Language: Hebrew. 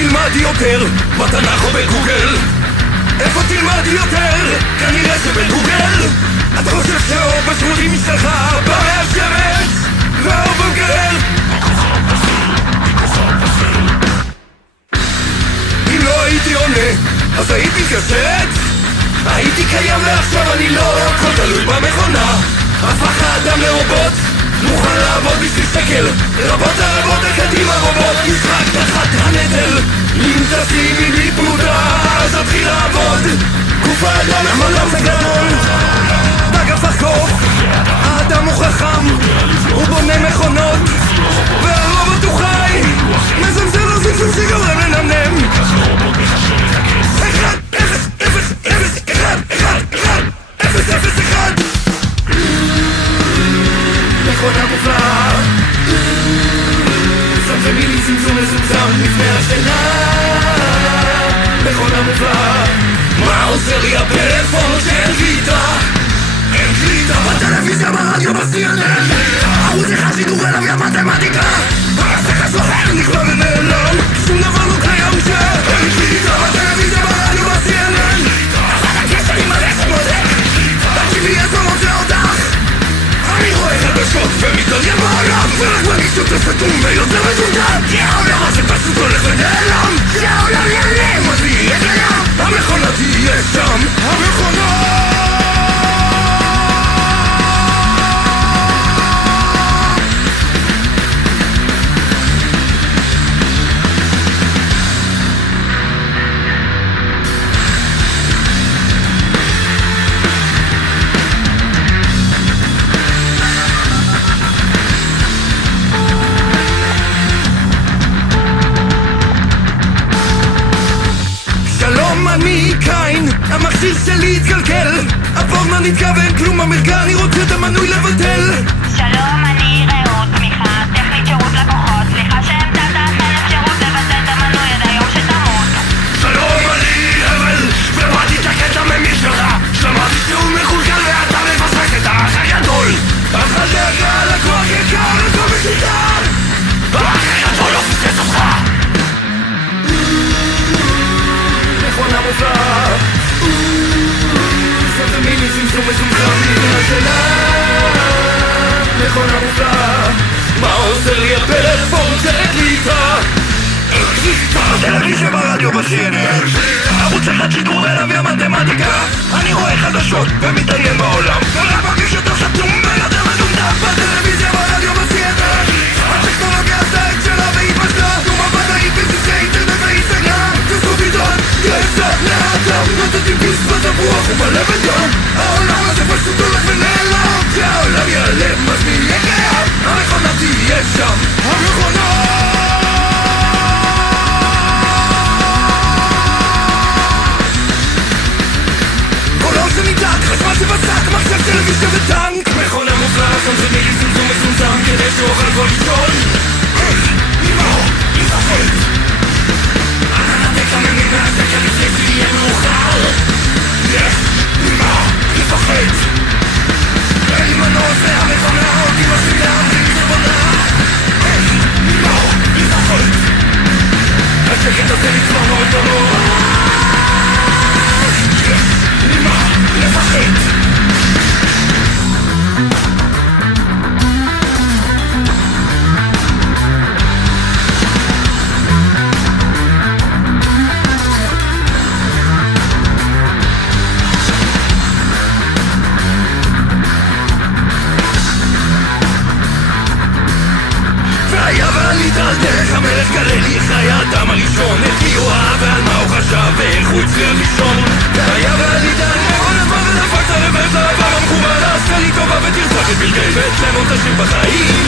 תלמד יותר? בתנ"ך או בגוגל? איפה תלמד יותר? כנראה שבגוגל. אתה חושב שאור בשרודים משלך בעיה שמש ואור בוגר? אם לא הייתי עונה אז הייתי קשת? הייתי קיים ועכשיו אני לא, הכל תלוי במכונה. הפך האדם לרובוט, מוכן לעבוד בשביל שקל. רבות הרבות הקדימה רובוט, משחק תחת הנטל. אם תשימי לי פרודה אז אתחיל לעבוד. גוף האדם לחולם זה גדול, בגף החוף. האדם הוא חכם, הוא בונה מכונות, והרובוט הוא חי, מזמזם לו זמזום שגורם לנמנם. 1, 0, 0, 0, 1, 1, 1, 0, 0, 1. מכונה מופלאה, זמזמי לי זמזום מזומזם לפני השינה. מכונה מופלאה, מה עושה לי הפלאפון שאין קליטה? אין קליטה בטלוויזיה, ברדיו, ב-CNN, ערוץ אחד שידור אליו יא מתמטיקה. המסך הסוחר נכבה ונעלם, שום דבר לא קיים שאין קליטה בטלוויזיה, ברדיו, ב-CNN. אחד הקשר עם הרשת בודק, תקשיבי איזו רוצה אותך. אני רואה חדשות ומתעניין בעולם, ורק מרגיש יותר סתום ויותר מטומטם, כי העולם הזה פשוט הולך ונעלם. שהעולם ייעלם אז יהיה קיים, המכונה תהיה שם, המכונה. אני קיין, המכשיר שלי התקלקל, הפורנו נתקע ואין כלום במרקע, אני רוצה את המנוי לבטל. שלום, אני רעות, תמיכה, טכנית שירות לקוחות, סליחה שהמצאת חלק שירות לבטל את המנוי עד היום שתמות. שלום, אני אבל, ובאתי את הקטע ממי שלך, שמעתי שהוא מקולקל ואתה מבסס את האח הגדול. אך הדאגה לקוח יקר, הכל בשליטה, האח הגדול לא פספס אותך. מכונה מופלאה, זמזמי לי זמזום מזומזם לפני השינה. מכונה מופלאה, מה עושה לי הפלאפון שאין קליטה? אין קליטה בטלוויזיה, ברדיו, ב-CNN, ערוץ אחד שידור אליו יא מתמטיקה. אני רואה חדשות ומתעניין בעולם, ורק מרגיש יותר סתום ויותר מטומטם. בטלוויזיה, ברדיו, ב-CNN, הטכנולוגיה עשתה את שלה והתבשלה. דומה מדעית בסיסי אינטרנט ואינסטגרם, תעשו עיתון, גייסה לאדם, נותנים גיס בתפוח ומלא בדם. העולם הזה פשוט הולך ונעלם, שהעולם ייעלם אז מי יהיה קיים? המכונה תהיה שם, המכונה. חשמל שבצק, מחשב טלוויזיה וטנק. מכונה מופלאה, זמזמי לי זמזום מזומזם כדי שאוכל כל לישון. אמא, לפחד אנא נתק הממינה, זה כנראה שיהיה מאוחר. אמא, לפחד אין לי מנוע זה המכונה, אותי משמיעה בלי שבונה. אמא, לפחד השקט הזה נצמח מאוד טוב. לפחד והיה ועלית על דרך המלך גלה לי חיי האדם הראשון, איך היא רואה ועל מה הוא חשב ואיך הוא הצליח לישון. והיה ועלית על כל הזמן ודפקת רברס על עבר המכוון, עשה לי טובה ותרצח את בלגי ואצלנו תשאיר בחיים.